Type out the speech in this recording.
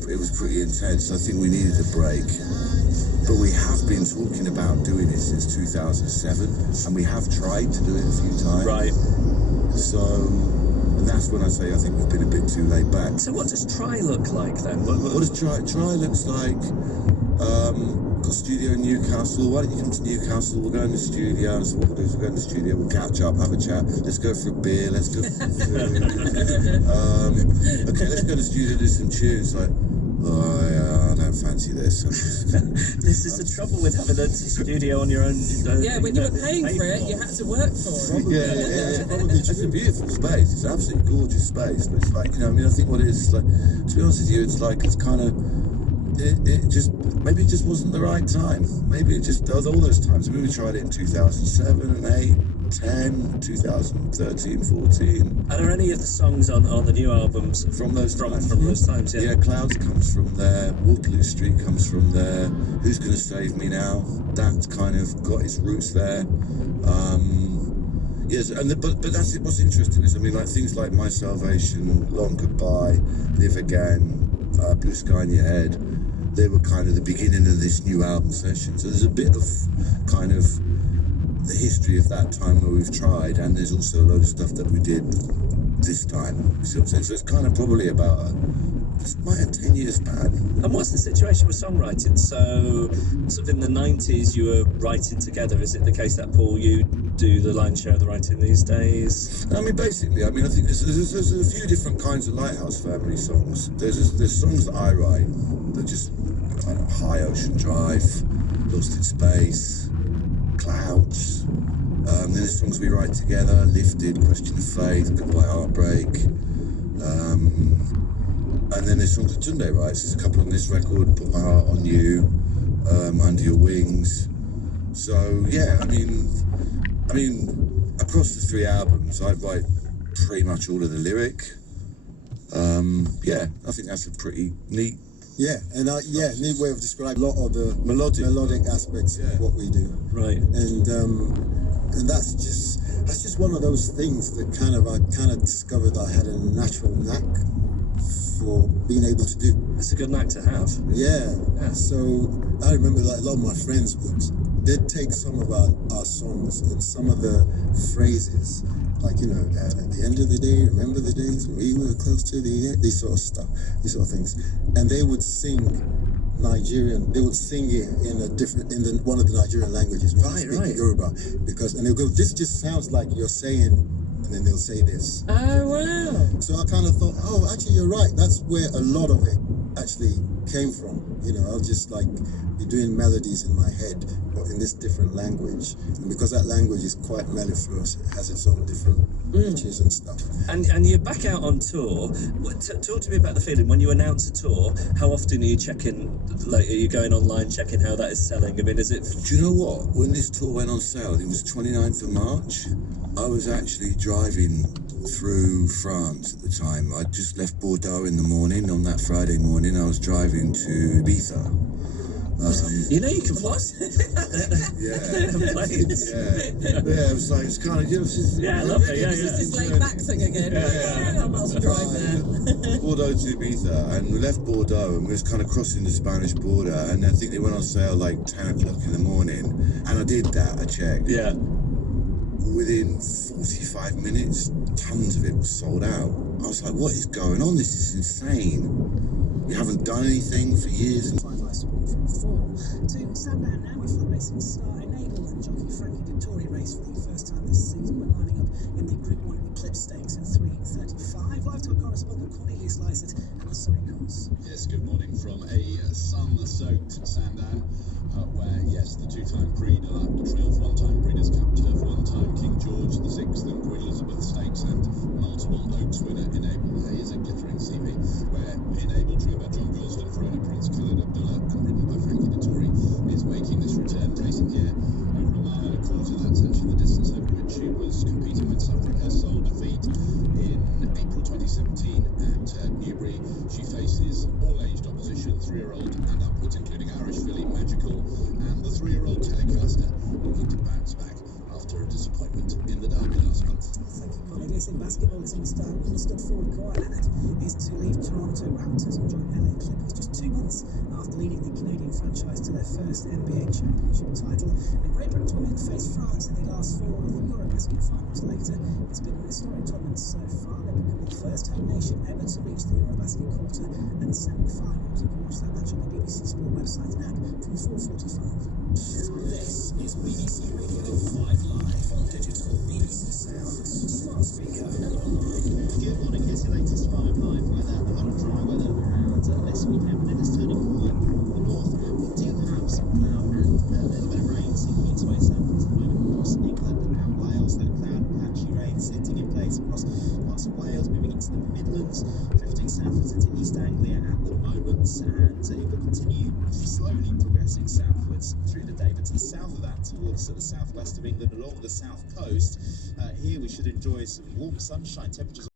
pretty intense. I think we needed a break. But we have been talking about doing it since 2007, and we have tried to do it a few times. Right. So, and that's when I say I think we've been a bit too laid back. So what does Try look like then? What does Try looks like? Got a studio in Newcastle. Why don't you come to Newcastle? We'll go in the studio. So what we'll do is we'll go in the studio, we'll catch up, have a chat. Let's go for a beer. Let's go for food. Okay, let's go to the studio, do some tunes. Like, oh yeah, I don't fancy this. This is the trouble with having a studio on your own. Yeah, when you were paying for it, you had to work for it. Probably, yeah. Probably. It's a beautiful space. It's an absolutely gorgeous space. But it's like, I think what it is like, to be honest with you, it's like, it's kind of, maybe it just wasn't the right time. Maybe it just, all those times. I mean, we tried it in 2007 and 8, 10, 2013, 14. Are there any of the songs on the new albums from those times? From those times, yeah. Yeah, Clouds comes from there. Watling Street comes from there. Who's Gonna Save Me Now? That's kind of got its roots there. Yes, but that's it. What's interesting is, like things like My Salvation, Long Goodbye, Live Again, Blue Sky in Your Head. They were kind of the beginning of this new album session. So there's a bit of kind of the history of that time where we've tried, and there's also a load of stuff that we did this time. You see what I'm saying? So it's kind of probably about just my 10 years span. And what's the situation with songwriting? So sort of in the 90s you were writing together. Is it the case that, Paul, you do the lion's share of the writing these days? Basically, I think there's a few different kinds of Lighthouse Family songs. There's songs that I write that just, High Ocean Drive, Lost in Space, Clouds. Then there's songs we write together, Lifted, Question of Faith, Goodbye Heartbreak. And then there's songs that Tunde writes. There's a couple on this record, Put My Heart on You, Under Your Wings. So, yeah, across the 3 albums, I write pretty much all of the lyric. I think that's a pretty neat. Yeah, and neat way of describing a lot of the melodic aspects of what we do. Right. And that's just one of those things that I discovered I had a natural knack for being able to do. It's a good knack to have. Yeah. So I remember a lot of my friends they'd take some of our songs and some of the phrases, like, at the end of the day, remember the days when we were close to the end, these sort of stuff, these sort of things. And they would sing they would sing it in one of the Nigerian languages, right. Yoruba, and they'll go, this just sounds like you're saying, and then they'll say this. Oh, wow. So I kind of thought, actually, you're right. That's where a lot of it actually came from. I'll just be doing melodies in my head, but in this different language. And because that language is quite mellifluous, it has its own different pitches and stuff. And you're back out on tour. Talk to me about the feeling when you announce a tour. How often are you checking? Are you going online checking how that is selling? Is it? Do you know what? When this tour went on sale, it was 29th of March. I was actually driving through France at the time. I just left Bordeaux in the morning. On that Friday morning, I was driving to Ibiza. You can fly. It was like, it's kind of, lovely. This is laid back thing again. I must drive there. Bordeaux to Ibiza, and we left Bordeaux and we was kind of crossing the Spanish border, and I think they went on sale like 10 o'clock in the morning, and I did that, I checked. Yeah. Within 45 minutes, tons of it was sold out. I was like, what is going on? This is insane. We haven't done anything for years. From 4 to Sandown now with the racing star Enable and jockey Frankie Dettori race for the first time this season. We're lining up in the Group 1 Eclipse Stakes in 3:35. Live to our correspondent Cornelius Lysett and the Surrey course. Yes, good morning from a sun-soaked Sandown, where, yes, the 2-time Prix de l'Arc de Triomphe, 1-time Breeders' Cup Turf, 1-time King George VI and Queen Elizabeth Stakes, and multiple Oaks winner Enable. There is a glittering CV where Enable, trained by John Gosling, Verona Prince, Khalid Abdullah, and ridden by Frankie Dettori, is making this return, racing here over a mile and a quarter. That's actually the distance over which she was competing when suffering her sole defeat in April 2017 at Newbury. She faces all-aged opposition, 3-year-old and upwards, including Irish filly Magical and the 3-year-old Telecaster, looking to bounce back after after a disappointment in the derby last month. Thank you, colleague. In basketball, it's understood forward Kawhi Leonard is to leave Toronto Raptors and join LA Clippers just 2 months after leading the Canadian franchise to their first NBA championship title. And Great Britain women face France in the last 4 of the Eurobasket finals later. It's been an historic tournament so far. They become the first home nation ever to reach the Eurobasket quarter and semi-finals. You can watch that match on the BBC Sport website and app from 4:45. This is BBC Radio 5 Live on digital, BBC Sounds, smart speaker and online. Good morning, here's your latest 5 Live weather. A lot of dry weather around this weekend, but then it's turning cooler from the north. We do have some cloud and a little bit of rain sinking its way southwards at the moment across England and Wales. That cloud and patchy rain sitting in place across parts of Wales, moving into the Midlands, drifting southwards into East Anglia at the moment, and it will continue slowly progressing southwards through the day. But to the south of that, towards the southwest of England along the south coast, here we should enjoy some warm sunshine temperatures.